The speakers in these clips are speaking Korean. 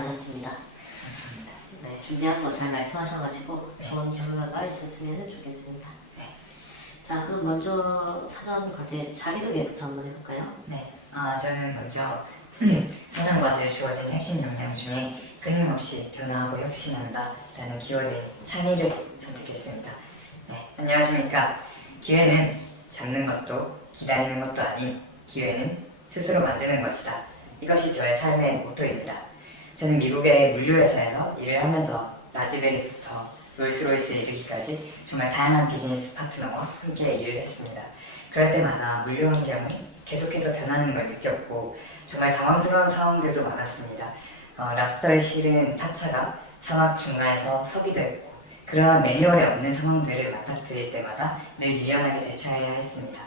많으셨습니다. 감사합니다. 네, 준비한 거 잘 말씀하셔가지고 좋은 결과가 있었으면 좋겠습니다. 네. 자, 그럼 먼저 사전 과제 자기소개부터 한번 해볼까요? 네. 저는 먼저 사전 과제에 주어진 핵심 역량 중에 끊임없이 변화하고 혁신한다 라는 키워드의 창의를 선택했습니다. 네, 안녕하십니까. 기회는 잡는 것도 기다리는 것도 아닌 기회는 스스로 만드는 것이다. 이것이 저의 삶의 모토입니다. 저는 미국의 물류회사에서 일을 하면서 라즈베리부터 롤스로이스에 이르기까지 정말 다양한 비즈니스 파트너와 함께 일을 했습니다. 그럴 때마다 물류 환경은 계속해서 변하는 걸 느꼈고 정말 당황스러운 상황들도 많았습니다. 랍스터를 실은 탑차가 사막 중간에서 서기도 했고 그러한 매뉴얼에 없는 상황들을 맞닥뜨릴 때마다 늘 유연하게 대처해야 했습니다.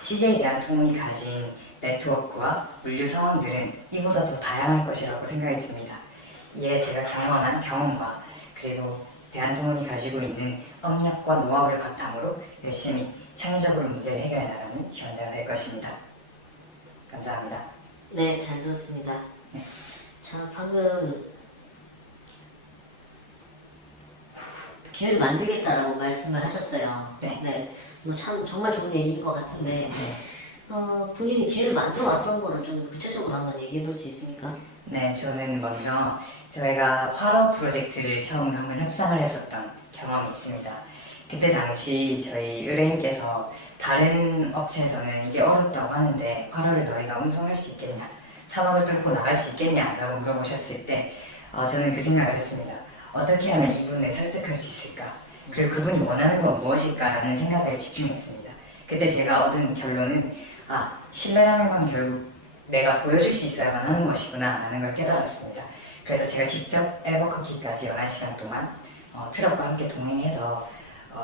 CJ 대한통운이 가진 네트워크와 물류 상황들은 이보다 더 다양할 것이라고 생각이 듭니다. 이에 제가 경험한 경험과 그리고 대한통운이 가지고 있는 업력과 노하우를 바탕으로 열심히 창의적으로 문제를 해결해 나가는 지원자가 될 것입니다. 감사합니다. 네, 잘 들었습니다. 네. 자, 방금 기회를 만들겠다라고 말씀을 하셨어요. 네. 뭐 참 정말 좋은 얘기인 것 같은데 본인이 기회를 만들어 왔던 거를 좀 구체적으로 한번 얘기해 볼 수 있습니까? 네, 저는 먼저 저희가 활어 프로젝트를 처음으로 한번 협상을 했었던 경험이 있습니다. 그때 당시 저희 의뢰인께서 다른 업체에서는 이게 어렵다고 하는데 활어를 너희가 운송할 수 있겠냐, 사막을 뚫고 나갈 수 있겠냐라고 물어보셨을 때 저는 그 생각을 했습니다. 어떻게 하면 이분을 설득할 수 있을까? 그리고 그분이 원하는 건 무엇일까라는 생각에 집중했습니다. 그때 제가 얻은 결론은 신뢰라는 건 결국 내가 보여줄 수 있어야만 하는 것이구나 라는 걸 깨달았습니다. 그래서 제가 직접 엘버커키까지 11시간 동안 트럭과 함께 동행해서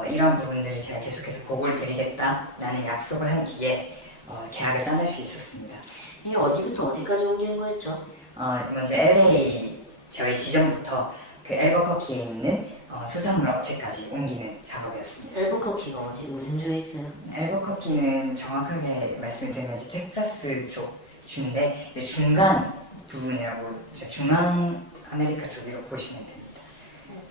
이런 부분들을 제가 계속해서 보고를 드리겠다라는 약속을 한 뒤에 계약을 따낼 수 있었습니다. 이게 어디부터 어디까지 옮기는 거였죠? 먼저 LA 저희 지점부터 그 엘버커키에 있는 수산물 업체까지 옮기는 작업이었습니다. 엘버커키가 어디 무슨 주에 있어요? 엘버커키는 정확하게 말씀드리면 이제 텍사스 쪽 주인데 중간 부분이라고 중앙 아메리카 쪽으로 보시면 됩니다.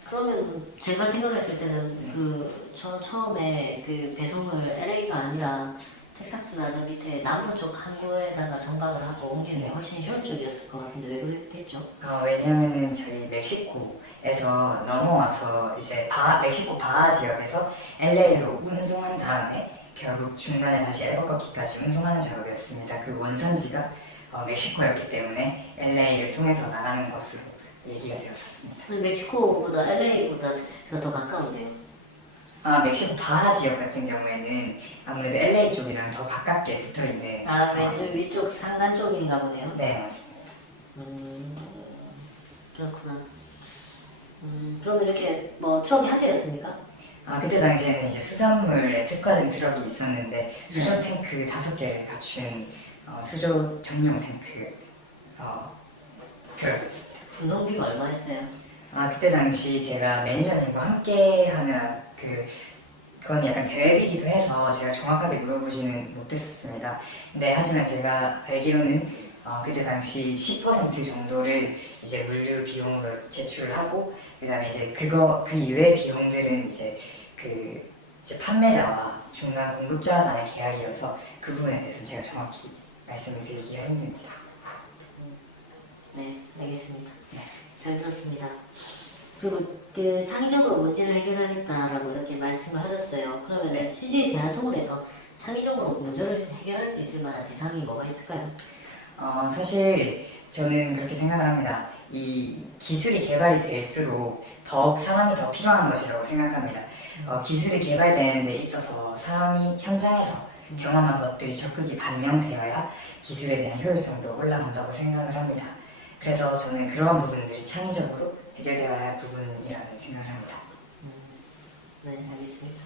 그러면 제가 생각했을 때는 저 처음에 그 배송을 LA가 아니라 텍사스나 저 밑에 남부 쪽 항구에다가 정박을 하고 옮기는 게 훨씬 효율적이었을 것 같은데 왜 그랬겠죠? 왜냐면은 저희 멕시코에서 넘어와서 이제 멕시코 바하 지역에서 LA로 운송한 다음에 결국 중간에 다시 엘버커키까지 운송하는 작업이었습니다. 그 원산지가 멕시코였기 때문에 LA를 통해서 나가는 것으로 얘기가 되었었습니다. 멕시코보다 LA보다 텍사스가 더 가까운데요? 멕시코 바하 지역 같은 경우에는 아무래도 LA 쪽이랑 더 가깝게 붙어있는 왼쪽 위쪽 상단 쪽인가 보네요. 네, 맞습니다. 그렇구나. 그러면 이렇게 뭐 트럭이 한 대였습니까? 그때 당시에는 이제 수산물에 특화된 트럭이 있었는데 수조 탱크 5개를 갖춘 수조 전용 탱크 트럭이었습니다. 운송비가 얼마였어요? 그때 당시 제가 매니저님과 함께 하느라 그건 약간 대회비기도 해서 제가 정확하게 물어보지는 못했습니다. 근데 하지만 제가 알기로는 그때 당시 10% 정도를 이제 물류 비용으로 제출을 하고 그다음에 이제 그 이외의 비용들은 이제 이제 판매자와 중간 공급자 간의 계약이어서 그 부분에 대해서 제가 정확히 말씀을 드리기가 힘듭니다. 네, 알겠습니다. 네. 잘 들었습니다. 그리고 그 창의적으로 문제를 해결하겠다라고 이렇게 말씀을 하셨어요. 그러면 네. CJ 대한통운에서 창의적으로 문제를 해결할 수 있을 만한 대상이 뭐가 있을까요? 사실 저는 그렇게 생각을 합니다. 이 기술이 개발이 될수록 더욱 사람이 더 필요한 것이라고 생각합니다. 기술이 개발되는 데 있어서 사람이 현장에서 경험한 것들이 적극이 반영되어야 기술에 대한 효율성도 올라간다고 생각을 합니다. 그래서 저는 그런 부분들이 창의적으로 해결되어야 할 부분이라는 생각을 합니다. 네, 알겠습니다.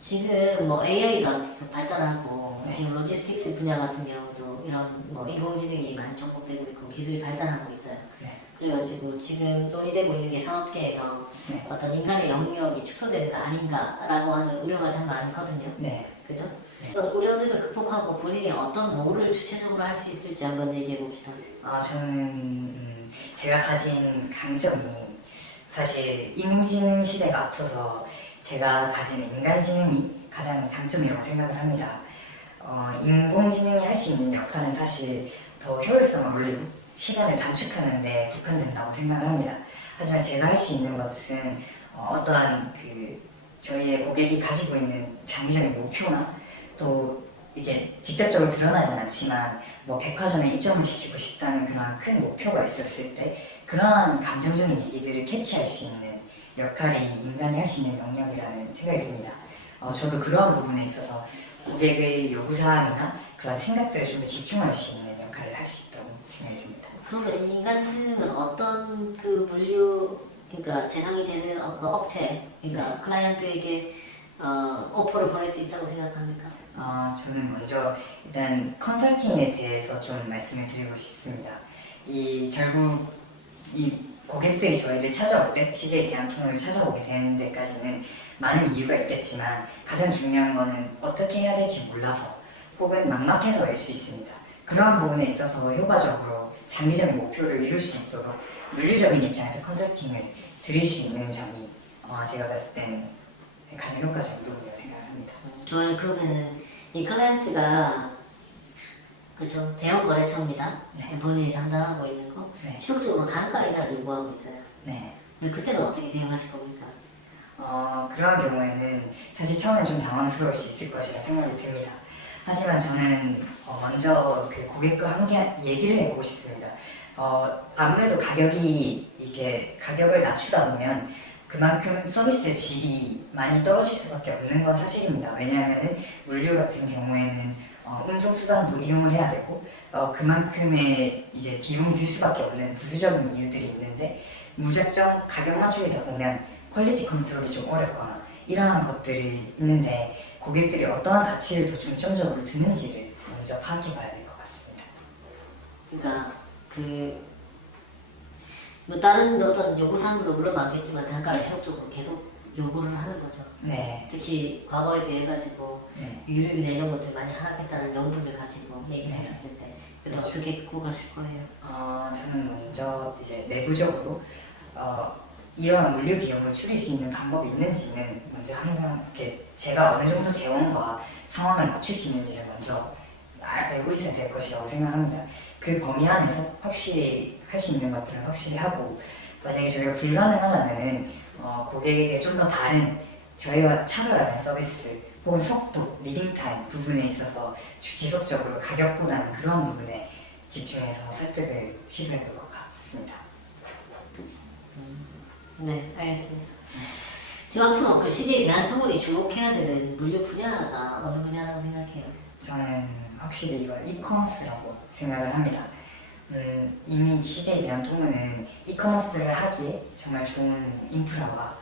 지금 뭐 AI가 계속 발달하고 네. 지금 로지스틱스 분야 같은 경우도 이런 뭐 인공지능이 많이 접목되고 있고 기술이 발달하고 있어요. 네. 그래가지고 지금 논의되고 있는 게 산업계에서 네. 어떤 인간의 영역이 축소되는 거 아닌가라고 하는 우려가 참 많거든요. 네. 그죠? 네. 어떤 우려들을 극복하고 본인이 어떤 롤을 주체적으로 할 수 있을지 한번 얘기해 봅시다. 저는 제가 가진 강점이 사실 인공지능 시대가 앞서서 제가 가진 인간지능이 가장 장점이라고 생각을 합니다. 인공지능이 할 수 있는 역할은 사실 더 효율성을 올리고 시간을 단축하는 데 국한된다고 생각을 합니다. 하지만 제가 할 수 있는 것은 어떠한 저희의 고객이 가지고 있는 장기적인 목표나 또 이게 직접적으로 드러나진 않지만 뭐 백화점에 입점을 시키고 싶다는 그런 큰 목표가 있었을 때 그러한 감정적인 얘기들을 캐치할 수 있는 역할이 인간이 할 수 있는 영역이라는 생각이 듭니다. 저도 그러한 부분에 있어서 고객의 요구사항이나 그런 생각들에 좀 더 집중할 수 있는 역할을 할 수 있다고 생각이 듭니다. 그러면 인간지능은 어떤 그 물류 그러니까 대상이 되는 그 업체 그러니까 클라이언트에게 오퍼를 보낼 수 있다고 생각합니까? 저는 먼저 일단 컨설팅에 대해서 좀 말씀을 드리고 싶습니다. 결국 이 고객들이 저희를 찾아오게 CJ 대한통운을 찾아오게 되는 데까지는 많은 이유가 있겠지만 가장 중요한 거는 어떻게 해야 될지 몰라서 혹은 막막해서일 수 있습니다. 그러한 부분에 있어서 효과적으로 장기적인 목표를 이룰 수 있도록 물리적인 입장에서 컨설팅을 드릴 수 있는 점이 제가 봤을 때는 가장 효과적인 부분이라고 생각합니다. 좋아요. 그러면은 이 클라이언트가 그죠 대형 거래처입니다. 네. 본인이 담당하고 있는 거 네. 지속적으로 단가 인하를 요구하고 있어요. 네. 그때는 어떻게 대응하실 겁니까? 그러한 경우에는 사실 처음엔 좀 당황스러울 수 있을 것이라 생각이 듭니다. 하지만 저는 먼저 그 고객과 함께 얘기를 해보고 싶습니다. 아무래도 가격을 낮추다 보면 그만큼 서비스 질이 많이 떨어질 수밖에 없는 건 사실입니다. 왜냐하면 물류 같은 경우에는 운송 수단도 이용을 해야 되고 그만큼의 이제 비용이 들 수밖에 없는 부수적인 이유들이 있는데 무작정 가격만 줄이다 보면 퀄리티 컨트롤이 좀 어렵거나 이러한 것들이 있는데 고객들이 어떠한 가치를 더 중점적으로 두는지를 먼저 파악해봐야 될 것 같습니다. 그러니까 뭐 다른 어떤 요구사항도 물론 많겠지만 단가를 지속적으로 계속 요구를 하는 거죠. 네. 특히 과거에 비해 가지고 네. 유류비나 이런 것들 많이 하락했다는 명분을 가지고 얘기를 네. 했었을 때 그래서 그렇죠. 어떻게 극복하실 거예요? 저는 먼저 이제 내부적으로 이러한 물류 비용을 줄일 수 있는 방법이 있는지는 먼저 항상 이렇게 제가 어느 정도 재원과 상황을 맞출 수 있는지를 먼저 알고 있어야 될 것이라고 생각합니다. 그 범위 안에서 확실히 할 수 있는 것들을 확실히 하고 만약에 저희가 불가능하다면은 고객에게 좀 더 다른 저희와 차별화된 서비스 혹은 속도, 리딩 타임 부분에 있어서 지속적으로 가격보다는 그런 부분에 집중해서 설득을 시도해 볼 것 같습니다. 네, 알겠습니다. 지금 앞으로 그 CJ 대한통운이 주목해야 되는 물류 분야가 어느 분야라고 생각해요? 저는 확실히 이걸 이커머스라고 생각을 합니다. 이미 CJ 대한통운은 이커머스를 하기에 정말 좋은 인프라와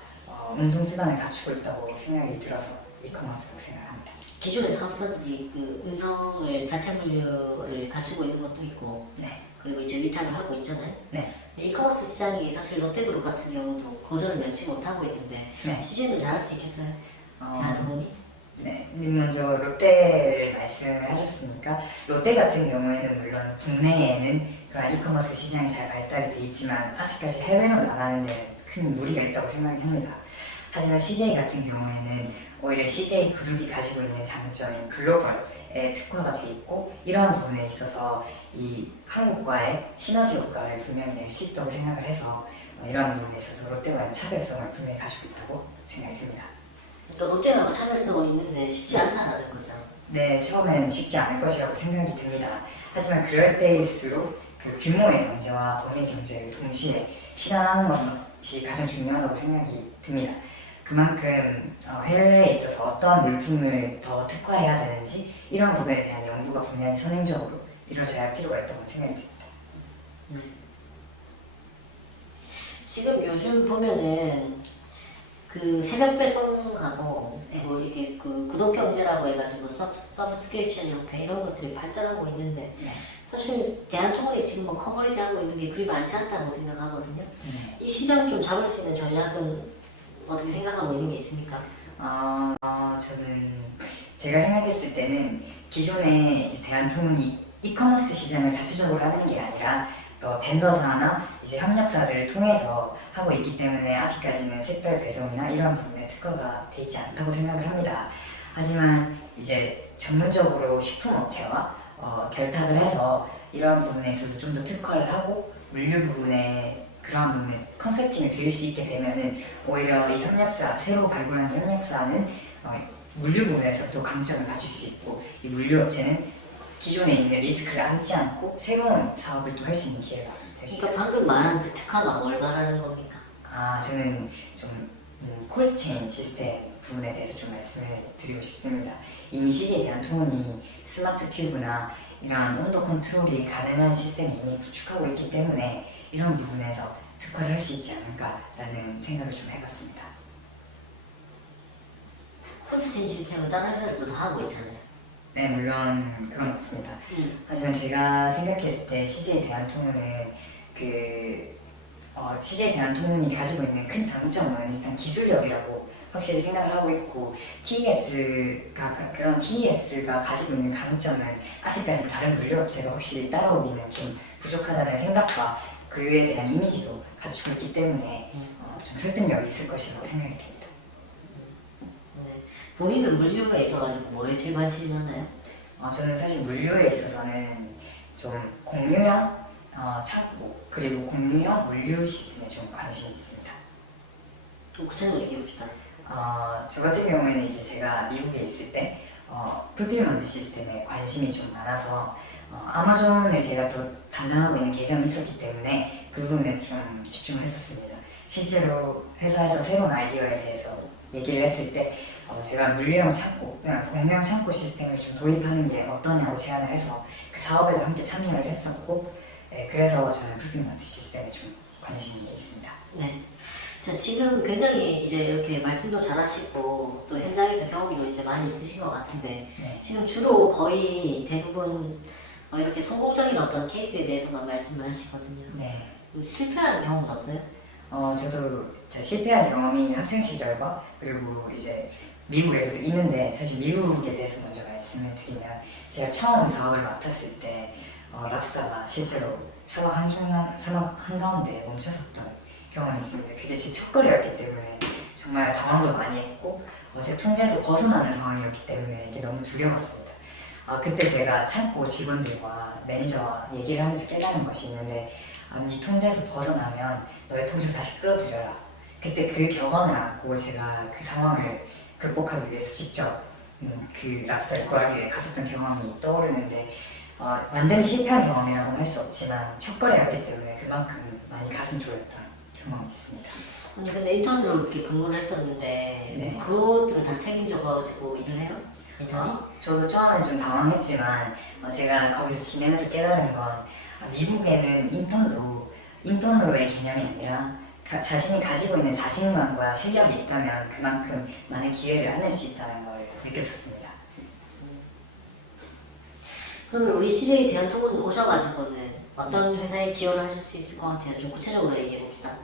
운송 수단을 갖추고 있다고 생각이 들어서 이커머스라고 생각합니다. 기존의 사업사들이 그 운송을 자체 물류를 갖추고 있는 것도 있고 네. 그리고 이제 위탁을 하고 있잖아요. 네. 이커머스 시장이 사실 롯데그룹 같은 경우도 고전을 면치 못하고 있는데 네. CJ는 잘할 수 있겠어요? 대한통운이? 네, 먼저 롯데를 말씀을 하셨으니까 롯데 같은 경우에는 물론 국내에는 그런 이커머스 시장이 잘 발달이 돼 있지만 아직까지 해외로 나가는 데 큰 무리가 있다고 생각이 합니다. 하지만 CJ 같은 경우에는 오히려 CJ 그룹이 가지고 있는 장점인 글로벌에 특화가 돼 있고 이러한 부분에 있어서 이 한국과의 시너지 효과를 분명히 낼 수 있다고 생각을 해서 이러한 부분에 있어서 롯데와의 차별성을 분명히 가지고 있다고 생각이 듭니다. 또 롯데가 차별성은 있는데 쉽지 않다는 거죠. 네, 처음엔 쉽지 않을 것이라고 생각이 듭니다. 하지만 그럴 때일수록 그 규모의 경제와 범위 경제를 동시에 실현하는 것이 가장 중요하다고 생각이 듭니다. 그만큼 해외에 있어서 어떠한 물품을 더 특화해야 되는지 이런 부분에 대한 연구가 분명히 선행적으로 이루어져야 할 필요가 있다고 생각이 듭니다. 네. 지금 요즘 보면은 그 새벽 배송하고 뭐 이게 그 구독 경제라고 해가지고 서브스크립션 형태 이런 것들이 발달하고 있는데 네. 사실 대한통운이 지금 뭐 커버리지하고 있는 게 그리 많지 않다고 생각하거든요. 이 시장 좀 잡을 수 있는 전략은 어떻게 생각하고 있는 게 있습니까? 저는 제가 생각했을 때는 기존에 이제 대한통운이 이커머스 시장을 자체적으로 하는 게 아니라 벤더사나 이제 협력사들을 통해서 하고 있기 때문에 아직까지는 색별 배송이나 이런 부분에 특화가 돼 있지 않다고 생각을 합니다. 하지만 이제 전문적으로 식품업체와 결탁을 해서 이러한 부분에 있어서 좀 더 특화를 하고 물류 부분에 그러한 부분에 컨설팅을 드릴 수 있게 되면은 오히려 이 협력사, 새로 발굴한 협력사는 물류 부분에서 또 강점을 가질 수 있고 이 물류업체는 기존에 있는 리스크를 안지 않고 새로운 사업을 또 할 수 있는 기회가 될 수 있습니다. 그러니까 방금 말한 그 특화가 뭘 말하는 겁니까? 저는 좀 콜체인 시스템 부분에 대해서 좀 말씀을 드리고 싶습니다. 이미 CG에 대한 통운이 스마트 큐브나 이러한 온도 컨트롤이 가능한 시스템이 이미 구축하고 있기 때문에 이런 부분에서 특화를 할 수 있지 않을까라는 생각을 좀 해봤습니다. 콜체인 시스템은 다른 회사들도 다 하고 있잖아요. 네, 물론 그건 맞습니다. 하지만 제가 생각했을 때 CJ 대한통운은 CJ 대한통운이 가지고 있는 큰 장점은 일단 기술력이라고 확실히 생각을 하고 있고 그런 TES가 가지고 있는 강점은 아직까지 다른 물류업체가 확실히 따라오기는 좀 부족하다는 생각과 그에 대한 이미지도 갖추고 있기 때문에 좀 설득력이 있을 것이라고 생각이 듭니다. 네. 본인은 물류에 있어가지고 뭐에 제일 관심이 많아요? 저는 사실 물류에 있어서는 좀 공유형 창고 그리고 공유형 물류 시스템에 좀 관심이 있습니다. 좀 구체적으로 얘기해 봅시다. 저 같은 경우에는 이제 제가 미국에 있을 때 풀필먼트 시스템에 관심이 좀 많아서 아마존을 제가 또 담당하고 있는 계정이 있었기 때문에 그 부분에 좀 집중을 했었습니다. 실제로 회사에서 새로운 아이디어에 대해서 얘기를 했을 때 제가 물류형 창고, 공유형 창고 시스템을 좀 도입하는 게 어떠냐고 제안을 해서 그 사업에도 함께 참여를 했었고 그래서 저는 풀필먼트 시스템에 좀 관심이 있습니다. 네. 자, 지금 굉장히 이제 이렇게 말씀도 잘하시고 또 현장에서 경험도 이제 많이 있으신 것 같은데 네. 지금 주로 거의 대부분 이렇게 성공적인 어떤 케이스에 대해서만 말씀을 하시거든요. 네. 실패한 경험은 없어요? 저도 제가 실패한 경험이 학창 시절과 그리고 이제 미국에서도 있는데 사실 미국에 대해서 먼저 말씀을 드리면 제가 처음 사업을 맡았을 때 랍스타가 실제로 사막 한가운데 멈춰섰던 경험이 있습니다. 그게 제 첫 거래였기 때문에 정말 당황도 많이 했고 제 통제에서 벗어나는 상황이었기 때문에 이게 너무 두려웠습니다. 그때 제가 창고 직원들과 매니저와 얘기를 하면서 깨달은 것이 있는데 네 통제에서 벗어나면 너의 통제를 다시 끌어들여라. 그때 그 경험을 안고 제가 그 상황을 극복하기 위해서 직접 그 랍스타를 구하기 위해 갔었던 경험이 떠오르는데 완전히 실패한 경험이라고는 할 수 없지만 첫 거래였기 때문에 그만큼 많이 가슴 졸였던 경험이 있습니다. 아니 근데 인턴으로 이렇게 근무를 했었는데 네. 그것들을 다 책임져가지고 일을 해요? 인턴이? 저도 처음엔 좀 당황했지만 제가 거기서 지내면서 깨달은 건 미국에는 인턴으로의 개념이 아니라 자신이 가지고 있는 자신감과 실력이 있다면 그만큼 많은 기회를 안을 수 있다는 걸 느꼈었습니다. 그러면 우리 CJ 대한통운 오셔가지고는 어떤 회사에 기여를 하실 수 있을 것 같아요? 좀 구체적으로 얘기해 봅시다.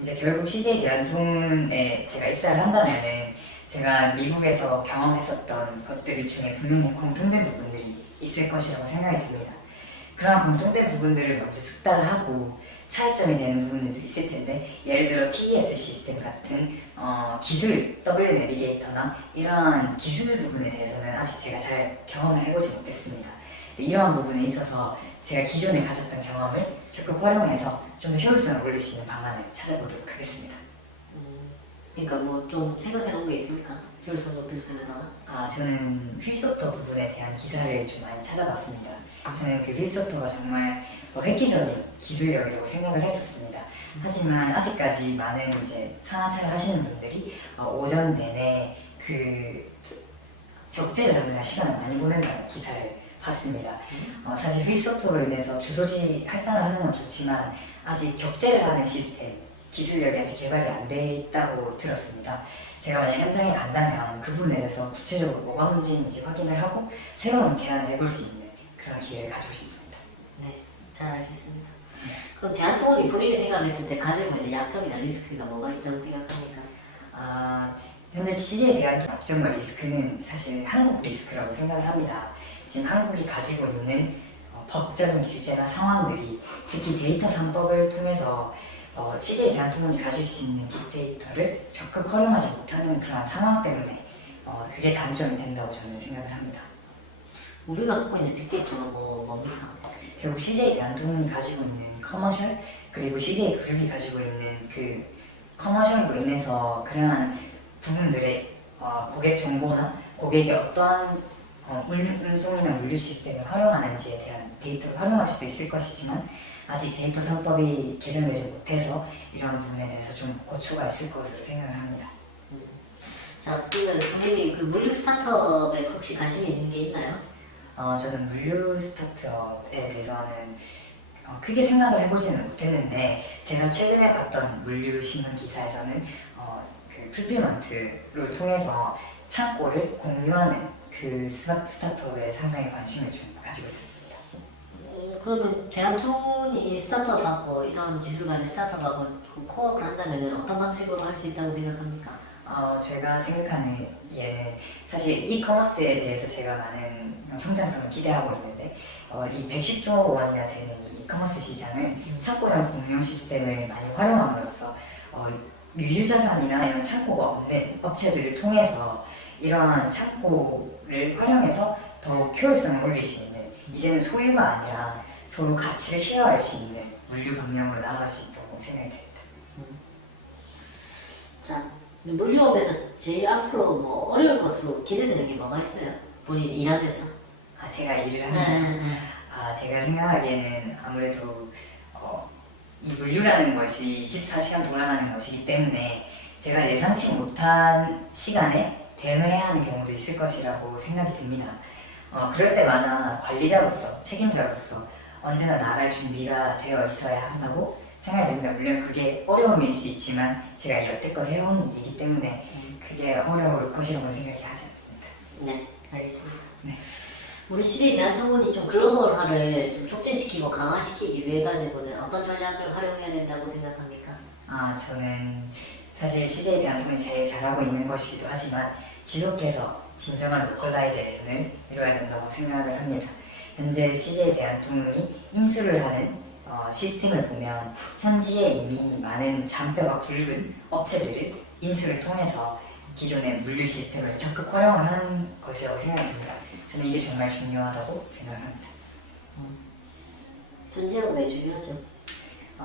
이제 결국 CJ 대한통운에 제가 입사를 한다면은 제가 미국에서 경험했었던 것들 중에 분명히 공통된 부분들이 있을 것이라고 생각이 듭니다. 그런 공통된 부분들을 먼저 숙달을 하고 차이점이 되는 부분들도 있을 텐데 예를 들어 TES 시스템 같은 기술 W 내비게이터나 이러한 기술 부분에 대해서는 아직 제가 잘 경험을 해보지 못했습니다. 이러한 부분에 있어서 제가 기존에 가졌던 경험을 적극 활용해서 좀 더 효율성을 올릴 수 있는 방안을 찾아보도록 하겠습니다. 그러니까 뭐 좀 생각해 놓은 게 있습니까? 효율성 높일 수 있는 방안? 저는 휠소터 부분에 대한 기사를 좀 많이 찾아봤습니다. 저는 그 휠소터가 정말 획기적인 기술력이라고 생각을 했었습니다. 하지만 아직까지 많은 이제 상하차를 하시는 분들이 오전 내내 그 적재를 하느라 시간을 많이 보낸다는 기사를 봤습니다. 사실 휠소터로 인해서 주소지 할당을 하는 건 좋지만 아직 적재를 하는 시스템 기술력이 아직 개발이 안 돼 있다고 들었습니다. 제가 만약 현장에 간다면 그 부분에 대해서 구체적으로 뭐가 문제인지 확인을 하고 새로운 제안을 해볼 수 있는 그런 기회를 가져올 수 있습니다. 네, 잘 알겠습니다. 그럼 대한통운이 본인이 생각했을 때 가지고 있는 약점이나 리스크가 뭐가 있다고 생각합니까? 현재 CJ에 대한 약점과 리스크는 사실 한국 리스크라고 생각을 합니다. 지금 한국이 가지고 있는 법적인 규제나 상황들이 특히 데이터 3법을 통해서 CJ 대한통운이 가질 수 있는 빅데이터를 적극 활용하지 못하는 그런 상황 때문에 그게 단점이 된다고 저는 생각을 합니다. 우리가 갖고 있는 빅데이터는 뭡니까? 결국 CJ 대한통운이 가지고 있는 커머셜 그리고 CJ 그룹이 가지고 있는 그 커머셜로 인해서 그러한 부분들의 고객 정보나 고객이 어떠한 운송이나 물류 시스템을 활용하는지에 대한 데이터를 활용할 수도 있을 것이지만 아직 데이터 3법이 개정되지 못해서 이러한 부분에 대해서 좀 고초가 있을 것으로 생각을 합니다. 자, 그러면 고객님 그 물류 스타트업에 혹시 관심이 있는 게 있나요? 저는 물류 스타트업에 대해서는 크게 생각을 해보지는 못했는데 제가 최근에 봤던 물류 신문 기사에서는 그 풀필먼트를 통해서 창고를 공유하는 그 스타트업에 상당히 관심을 좀 가지고 있었습니다. 그러면 대한통운이 스타트업하고 이런 기술 가진 스타트업하고 그 코업을 한다면 어떤 방식으로 할 수 있다고 생각합니까? 제가 생각하는 얘는 사실 이커머스에 대해서 제가 많은 성장성을 기대하고 있는데 이 110조 원이나 되는 이 이커머스 시장을 창고형 공용 시스템을 많이 활용함으로써 유유자산이나 이런 창고가 없는 업체들을 통해서 이러한 창고를 활용해서 더 효율성을 올릴 수 있는 이제는 소유가 아니라 서로 가치를 쉐어할 수 있는 물류 방향으로 나아갈 수 있다고 생각이 됩니다. 자, 물류업에서 제일 앞으로 어려울 것으로 기대되는 게 뭐가 있어요? 본인 일하면서? 제가 일을 하면서 제가 생각하기에는 아무래도 이 물류라는 것이 24시간 돌아가는 것이기 때문에 제가 예상치 못한 시간에 대응을 해야 하는 경우도 있을 것이라고 생각이 듭니다. 그럴 때마다 관리자로서, 책임자로서 언제나 나갈 준비가 되어 있어야 한다고 생각이 듭니다. 물론 그게 어려움일 수 있지만 제가 여태껏 해온 일이기 때문에 그게 어려울 것이라고 생각이 하지 않습니다. 네, 알겠습니다. 네. 우리 CJ 대한통운이 좀 글로벌화를 좀 촉진시키고 강화시키기 위해 가지고는 어떤 전략을 활용해야 된다고 생각합니까? 저는 사실 CJ 대한통운이 제일 잘하고 있는 것이기도 하지만 지속해서 진정한 로컬라이제이션을 이뤄야 된다고 생각을 합니다. 현재 CJ 대한통운이 인수를 하는 시스템을 보면 현지에 이미 많은 잔뼈가 굵은 업체들을 인수를 통해서 기존의 물류 시스템을 적극 활용하는 것이라고 생각이 듭니다. 저는 이게 정말 중요하다고 생각을 합니다. 존재가 왜 중요하죠?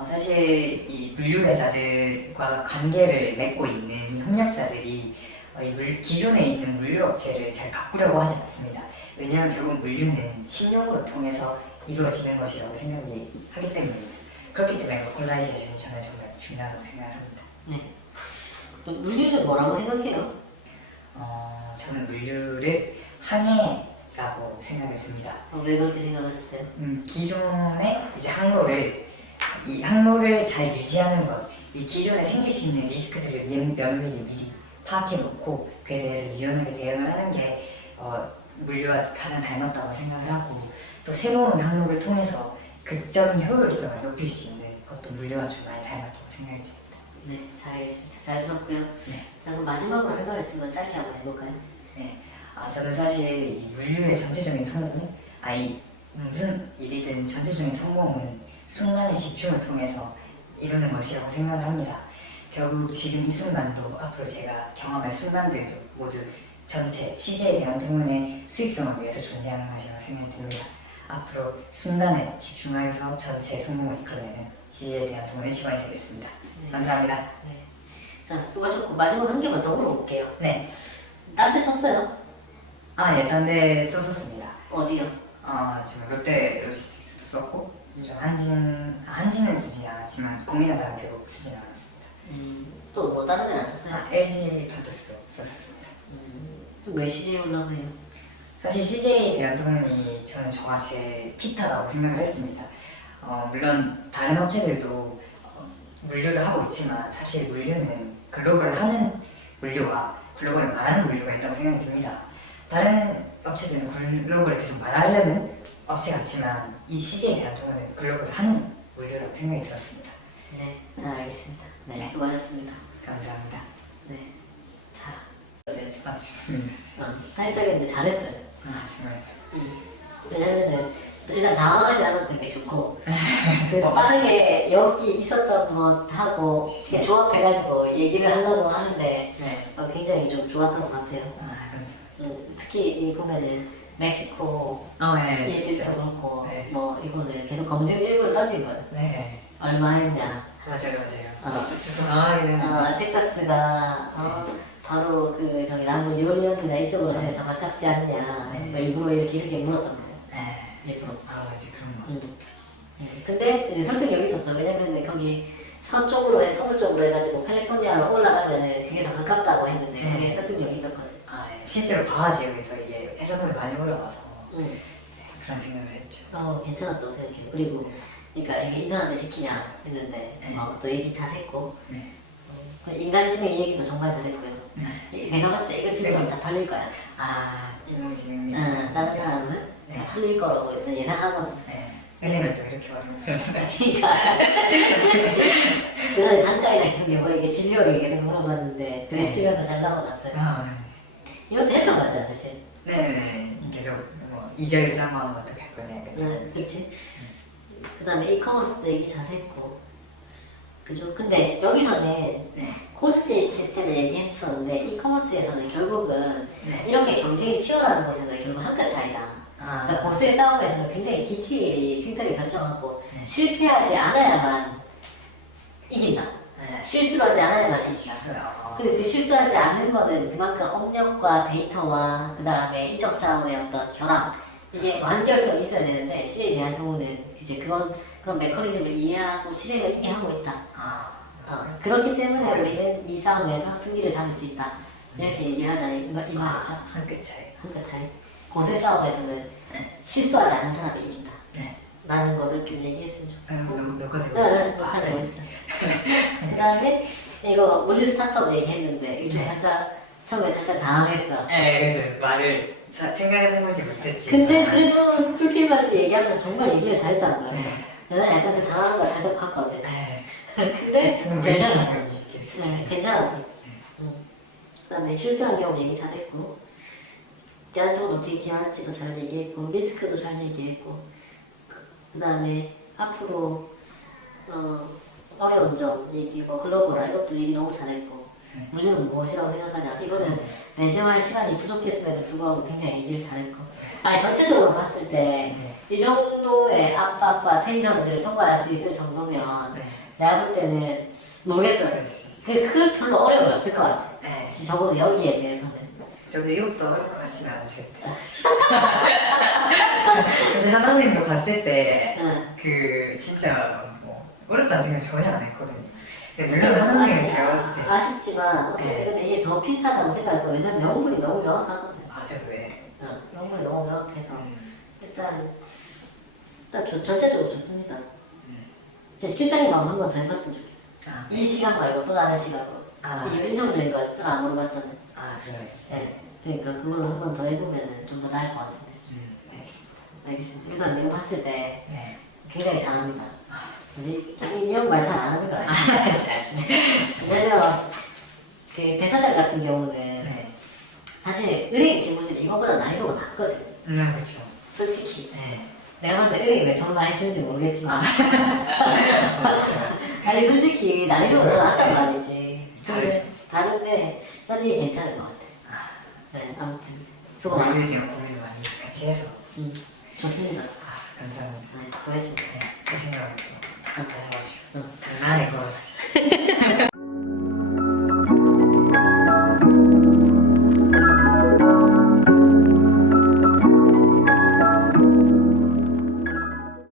사실 이 물류 회사들과 관계를 맺고 있는 이 협력사들이 기존에 있는 물류 업체를 잘 바꾸려고 하지 않습니다. 왜냐하면 결국 물류는 신용으로 통해서 이루어지는 것이라고 생각이 하기 때문입니다. 그렇기 때문에 로컬라이제이션이 저는 정말 중요하다고 생각을 합니다. 네. 그럼 물류는 뭐라고 생각해요? 저는 물류를 항해라고 생각을 듭니다. 왜 그렇게 생각하셨어요? 기존의 이제 항로를 잘 유지하는 것, 이 기존에 생길 수 있는 리스크들을 면밀히 미리 파악해 놓고 그에 대해서 유연하게 대응을 하는 게 물류와 가장 닮았다고 생각을 하고 또 새로운 항로를 통해서 극적인 효율성을 높일 수 있는 것도 물류와 좀 많이 닮았다고 생각이 듭니다. 네, 잘 알겠습니다. 잘 들었고요. 네. 자, 그럼 마지막으로 할 말 있으면 짧게 한번 해볼까요? 네. 저는 사실 이 물류의 전체적인 성공, 무슨 일이든 전체적인 성공은 순간의 집중을 통해서 이루는 것이라고 생각을 합니다. 결국 지금 이 순간도 앞으로 제가 경험할 순간들도 모두 전체 CJ에 대한 때문에 수익성을 위해서 존재하는 것이라고 생각이 듭니다. 앞으로 순간에 집중하여서 전체 성공을 이끌어내는 CJ에 대한 동원의 직원이 되겠습니다. 네. 감사합니다. 네. 자, 수고하셨고 마지막으로 한 개만 더 물어볼게요. 네. 딴 데 썼어요? 예, 딴 데 썼었습니다. 어디요? 지금 롯데 로지스틱스도 썼고, 좀 한진은 쓰진 않았지만 국민의당 대로 쓰진 않았습니다. 또 뭐 다른 데는 안 썼어요? LG 판토스도 썼었습니다. 왜 CJ 올라고 해요? 사실 CJ 대한통운이 저는 저가 제일 핏하다고 생각을 했습니다. 물론 다른 업체들도 물류를 하고 있지만 사실 물류는 글로벌을 하는 물류와 글로벌을 말하는 물류가 있다고 생각이 듭니다. 다른 업체들은 글로벌을 계속 말하려는 업체 같지만 이 CJ 대한통운은 글로벌을 하는 물류라고 생각이 들었습니다. 네, 잘 알겠습니다. 네, 네. 수고하셨습니다. 감사합니다. 네, 자, 네, 좋습니다. 타이틀인데 잘했어요. 정말. 왜냐면은 일단 당황하지 않았던 게 좋고 그 빠르게 여기 있었던 것하고 그냥 조합해가지고 얘기를 하려고 하는데 네. 굉장히 좀 좋았던 것 같아요. 감사합니다. 특히 이 보면은 멕시코 네, 얘기도 진짜. 그렇고 네. 뭐 이거는 계속 검증 질문을 던진 거예요. 네. 얼마 했냐? 맞아요. 저도 당황하긴 했는데. 텍사스가 바로 그 저기 남부 뉴올리언즈나 이쪽으로 하면 더 가깝지 않냐? 네. 뭐 일부러 이렇게 물었던 거예요. 네. 일부러. 맞아 그런 거. 근데 이제 설득력이 있었어. 왜냐면 거기 서쪽으로 서부 쪽으로 해가지고 캘리포니아로 올라가면은 그게 더 가깝다고 했는데 네. 그게 설득력이 있었거든. 네. 실제로 바하 지역에서 이게 해산물이 많이 올라와서 응. 그런 생각을 했죠. 괜찮았다고 생각해요. 그리고 그러니까 이게 인턴한테 시키냐 했는데 네. 또 얘기 잘했고 네. 인간지능 얘기도 정말 잘했고요. 내가 봤을 때 이거 지금 다 틀릴 거야. 인공지능이. 다른 사람은 네. 다 틀릴 거라고 일단 예상하거든. 네. 은행을 또 이렇게 어려워서. 그러니까 그다음에 단가에 대한 경우 이게 진료를 계속 물어봤는데 그게 네. 집에서 잘 나와놨어요. 네. 이것도 했던 거잖아 사실. 네네. 계속 뭐 이자율 상황은 어떻게 할 거냐. 그렇지. 그다음에 이커머스 얘기 잘했고, 그죠? 근데 여기서는 콜드 시스템을 얘기했었는데 이커머스에서는 결국은 네. 이렇게 경쟁이 치열한 곳에서는 결국 한 끗 차이다. 그러니까 고수의 싸움에서는 굉장히 디테일이 승패를 결정하고 네. 실패하지 않아야만 이긴다. 네. 실수를 하지 않아야만 이긴다. 있어요. 근데 그 실수하지 않는 거는 그만큼 업력과 데이터와 그 다음에 인적 자원의 어떤 결합 이게 완결성이 있어야 되는데 C에 대한 경우는 이제 그런 메커니즘을 이해하고 실행을 이미 하고 있다. 그렇기 때문에 우리는 이 싸움에서 승리를 잡을 수 있다. 이렇게 얘기하자 이 말이죠. 한 끗 차이. 한끗 차이. 고수의 싸움에서는 실수하지 않는 사람이 이긴다. 네. 라는 거를 좀 얘기했으면 좋겠고. 녹화되고 녹화되고 있어. 그 다음에 이거 물류 스타트업 얘기했는데 이거 좀 살짝 처음에 살짝 당황했어. 네, 그래서 말을 생각을 해보지 못했지. 근데 그래도 풀필만지 얘기하면서 정말 얘기를 잘했다는 거야. 나는 약간 그 당황한 걸 살짝 봤거든. 네. 근데 지금 괜찮았어. 열심히 얘기했어요. 괜찮았어. 그 다음에 실패한 경우 얘기 잘했고 대안적으로 어떻게 기여할지도 잘 얘기했고 리스크도 잘 얘기했고 그 다음에 앞으로 어려운 점 얘기고 글로벌화 이것도 얘기 너무 잘했고 물류는 무엇이라고 생각하냐 이거는 내재할 시간이 부족했음에도 불구하고 굉장히 얘기를 잘했고 아니 전체적으로 봤을 때 이 정도의 압박과 텐션을 통과할 수 있을 정도면 내가 볼 때는 모르겠어요. 그 별로 어려움이 없을 것 같아. 네. 적어도 여기에 대해서는. 저도 이것도 어려울 것 같진 않아, 절대. 사실 하나님도 갔을 때, 응. 진짜 뭐, 어렵다는 생각 전혀 안 했거든요. 근데 물론 하나님은 제가 봤을 때. 아쉽지만 어쨌든 근데 이게 더 필요하다고 생각하고 왜냐면 명분이 너무 명확하거든. 맞아, 왜? 명분이 너무 명확해서 일단 전체적으로 좋습니다. 근데 실장님 마음 한번 더 해봤으면 좋겠어. 이 시각 말고 또 다른 시각으로. 이게 인성적인 거안 물어봤잖아요. 그래. 네. 그러니까 그걸로 한 번 더 해보면 좀 더 나을 것 같은데. 알겠습니다. 알겠습니다. 일단 내가 봤을 때 네. 굉장히 잘합니다. 근데 이 형 말 잘 안 하는 거 알지? 왜냐면 그 배사장 같은 경우는 네. 사실 은행 질문들이 이거보다 난이도가 낮거든. 그렇죠. 솔직히. 네. 내가 봤을 때 은행이 왜 돈을 많이 주는지 모르겠지만 아니 솔직히 난이도가 더 낮단 말이지. 다르죠. 다른데 난 이게 괜찮은 것 같아. 네, 아무튼 수고 많았습니다. 우리 많이 같이 해서. 좋습니다. 감사합니다. 네, 수고했습니다. 제 생각으로 다시 마시고. 응. 장난일 것 같아요.